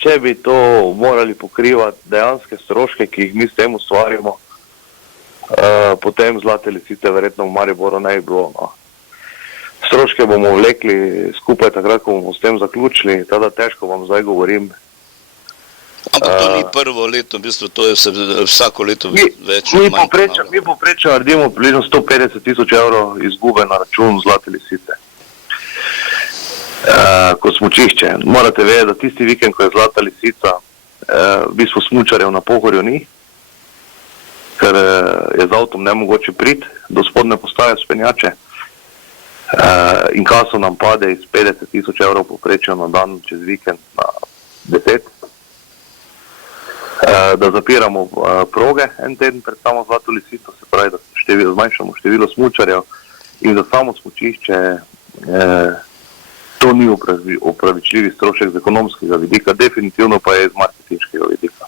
če bi to morali pokrivati dejanske stroške, ki jih mi s tem ustvarimo, potem Zlate lisice verjetno v Mariboru ne bi bilo. No. Stroške bomo vlekli skupaj takrat, ko bomo s tem zaključili, tada težko vam zdaj govorim. Ampak to ni prvo leto, v bistvu to je vsako leto več. Mi poprečno naredimo približno 150,000 evrov izgube na račun Zlate lisice. Kot smučišče. Morate vedeti, da tisti vikend, ko je Zlata lisica, v bistvu smučarjev na Pohorju ni, ker je z avtom nemogoče priti do spodne postaje spenjače. In kaso nam pade iz 50,000 evrov poprečno na dan čez vikend na 10. Da zapiramo proge en teden pred samo Zlato lisico, se pravi, da zmanjšamo število smučarjev in za samo smučišče to ni upravičljivi strošek z ekonomskega vidika, definitivno pa je iz marketinškega vidika.